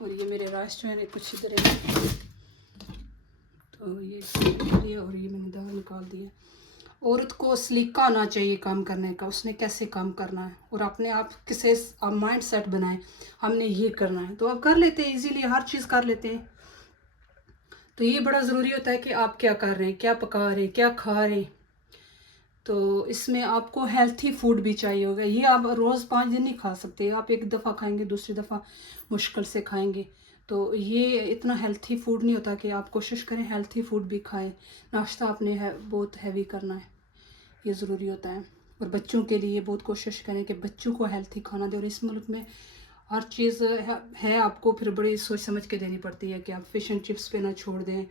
اور یہ میرے رائس جو ہے کچھ ادھر ہے، تو یہ اور یہ میں نے دال نکال دیا۔ عورت کو سلیقہ آنا چاہیے کام کرنے کا، اس نے کیسے کام کرنا ہے، اور اپنے آپ کسے آپ مائنڈ سیٹ بنائیں ہم نے یہ کرنا ہے، تو آپ کر لیتے ہیں ایزیلی، ہر چیز کر لیتے ہیں۔ تو یہ بڑا ضروری ہوتا ہے کہ آپ کیا کر رہے ہیں، کیا پکا رہے ہیں، کیا کھا رہے ہیں۔ تو اس میں آپ کو ہیلتھی فوڈ بھی چاہیے ہوگا، یہ آپ روز 5 دن نہیں کھا سکتے، آپ ایک دفعہ کھائیں گے، دوسری دفعہ مشکل سے کھائیں گے، تو یہ اتنا ہیلتھی فوڈ نہیں ہوتا کہ آپ کوشش کریں ہیلتھی فوڈ بھی کھائیں۔ ناشتہ آپ نے بہت ہیوی کرنا ہے، یہ ضروری ہوتا ہے۔ اور بچوں کے لیے بہت کوشش کریں کہ بچوں کو ہیلتھی کھانا دیں، اور اس ملک میں ہر چیز ہے آپ کو پھر بڑی سوچ سمجھ کے دینی پڑتی ہے کہ آپ فش اینڈ چپس پہ نہ چھوڑ دیں،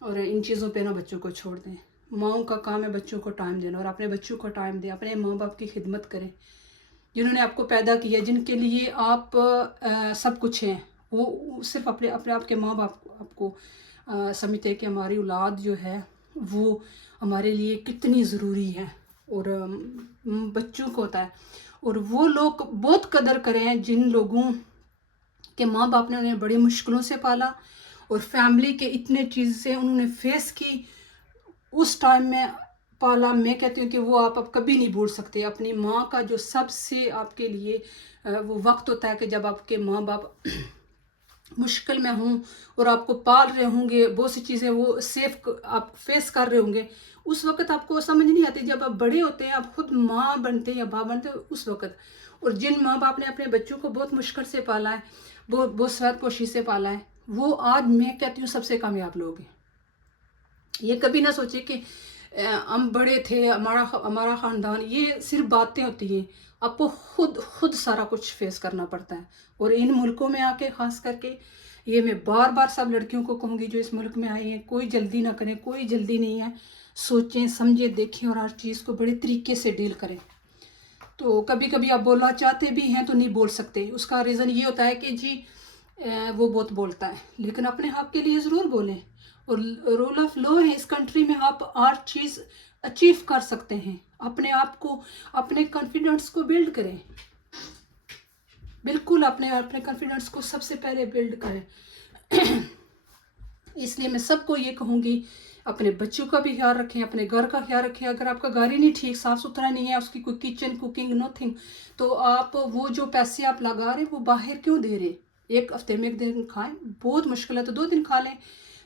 اور ان چیزوں پہ نہ بچوں کو چھوڑ دیں۔ ماؤں کا کام ہے بچوں کو ٹائم دینا، اور اپنے بچوں کو ٹائم دیں، اپنے ماں باپ کی خدمت کریں جنہوں نے آپ کو پیدا کیا، جن کے لیے آپ سب کچھ ہیں، وہ صرف اپنے آپ کے ماں باپ آپ کو سمجھتے ہیں کہ ہماری اولاد جو ہے وہ ہمارے لیے کتنی ضروری ہے، اور بچوں کو ہوتا ہے، اور وہ لوگ بہت قدر کریں جن لوگوں کہ ماں باپ نے انہیں بڑی مشکلوں سے پالا، اور فیملی کے اتنے چیزیں انہوں نے فیس کی اس ٹائم میں پالا۔ میں کہتی ہوں کہ وہ آپ کبھی نہیں بھول سکتے اپنی ماں کا، جو سب سے آپ کے لیے وہ وقت ہوتا ہے کہ جب آپ کے ماں باپ مشکل میں ہوں اور آپ کو پال رہے ہوں گے، بہت سی چیزیں وہ سیف آپ فیس کر رہے ہوں گے، اس وقت آپ کو سمجھ نہیں آتی۔ جب آپ بڑے ہوتے ہیں، آپ خود ماں بنتے ہیں یا باپ بنتے ہیں اس وقت، اور جن ماں باپ نے اپنے بچوں کو بہت مشکل سے پالا ہے، بہت صحت پوشی سے پالا ہے، وہ آج میں کہتی ہوں سب سے کامیاب لوگ ہیں۔ یہ کبھی نہ سوچے کہ ہم بڑے تھے، ہمارا خاندان، یہ صرف باتیں ہوتی ہیں، آپ کو خود سارا کچھ فیس کرنا پڑتا ہے۔ اور ان ملکوں میں آ کے خاص کر کے یہ میں بار بار سب لڑکیوں کو کہوں گی جو اس ملک میں آئی ہیں، کوئی جلدی نہ کریں، کوئی جلدی نہیں ہے، سوچیں سمجھیں دیکھیں اور ہر چیز کو بڑے طریقے سے ڈیل کریں۔ تو کبھی کبھی آپ بولنا چاہتے بھی ہیں تو نہیں بول سکتے، اس کا ریزن یہ ہوتا ہے کہ جی وہ بہت بولتا ہے، لیکن اپنے حق کے لیے ضرور بولیں، اور رول آف لا ہے اس کنٹری میں، آپ ہر چیز اچیو کر سکتے ہیں۔ اپنے آپ کو، اپنے کانفیڈنس کو بلڈ کریں، بالکل اپنے کانفیڈنس کو سب سے پہلے بلڈ کریں۔ اس لیے میں سب کو یہ کہوں گی اپنے بچوں کا بھی خیال رکھیں، اپنے گھر کا خیال رکھیں۔ اگر آپ کا گھر ہی نہیں ٹھیک، صاف ستھرا نہیں ہے، اس کی کوئی کچن کوکنگ نتھنگ، تو آپ وہ جو پیسے آپ لگا رہے وہ باہر کیوں دے رہے؟ ایک ہفتے میں 1 دن کھائیں، بہت مشکل ہے تو 2 دن کھا لیں،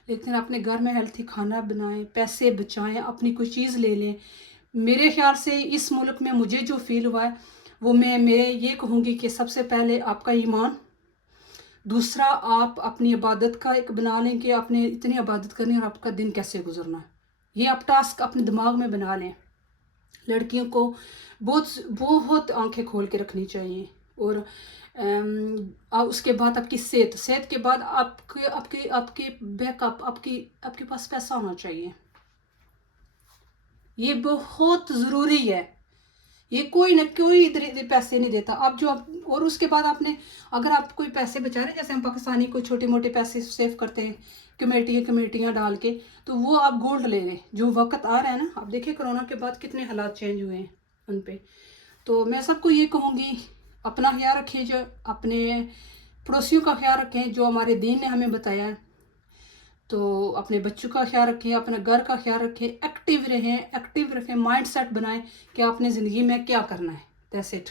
لیکن اپنے گھر میں ہیلتھی کھانا بنائیں، پیسے بچائیں، اپنی کوئی چیز لے لیں۔ میرے خیال سے اس ملک میں مجھے جو فیل ہوا ہے وہ میں یہ کہوں گی کہ سب سے پہلے آپ کا ایمان، دوسرا آپ اپنی عبادت کا ایک بنا لیں کہ آپ نے اتنی عبادت کرنی اور آپ کا دن کیسے گزرنا ہے، یہ آپ ٹاسک اپنے دماغ میں بنا لیں۔ لڑکیوں کو بہت آنکھیں کھول کے رکھنی چاہیے، اور اس کے بعد آپ کی صحت کے بعد آپ کے بیک اپ، آپ کے پاس پیسہ ہونا چاہیے، یہ بہت ضروری ہے۔ یہ کوئی ادھر پیسے نہیں دیتا، اور اس کے بعد آپ نے اگر آپ کوئی پیسے بچا رہے ہیں، جیسے ہم پاکستانی کوئی چھوٹے موٹے پیسے سیو کرتے ہیں کمیٹیاں ڈال کے، تو وہ آپ گولڈ لے لیں۔ جو وقت آ رہا ہے نا، آپ دیکھیں کرونا کے بعد کتنے حالات چینج ہوئے ہیں ان پہ۔ تو میں سب کو یہ کہوں گی اپنا خیال رکھیں، جو اپنے پڑوسیوں کا خیال رکھیں جو ہمارے دین نے ہمیں بتایا ہے، تو اپنے بچوں کا خیال رکھیں، اپنے گھر کا خیال رکھیں، ایکٹیو رکھیں، مائنڈ سیٹ بنائیں کہ آپ نے زندگی میں کیا کرنا ہے، دیٹس اٹ۔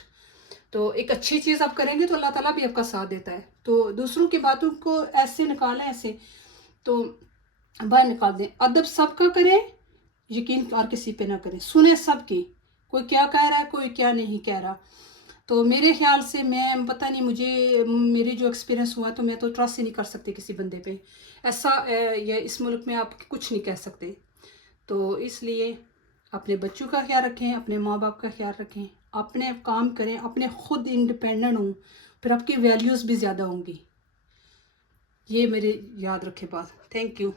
تو ایک اچھی چیز آپ کریں گے تو اللہ تعالیٰ بھی آپ کا ساتھ دیتا ہے۔ تو دوسروں کی باتوں کو ایسے نکالیں، ایسے تو باہر نکال دیں۔ ادب سب کا کریں، یقین اور کسی پہ نہ کریں، سنیں سب کی، کوئی کیا کہہ رہا ہے، کوئی کیا نہیں کہہ رہا۔ تو میرے خیال سے میں پتہ نہیں، میری جو ایکسپیرینس ہوا تو میں تو ٹرسٹ ہی نہیں کر سکتی کسی بندے پہ ایسا، یا اس ملک میں آپ کچھ نہیں کہہ سکتے۔ تو اس لیے اپنے بچوں کا خیال رکھیں، اپنے ماں باپ کا خیال رکھیں، اپنے کام کریں، اپنے خود انڈیپینڈنٹ ہوں، پھر آپ کی ویلیوز بھی زیادہ ہوں گی۔ یہ میرے یاد رکھے بات۔ Thank you.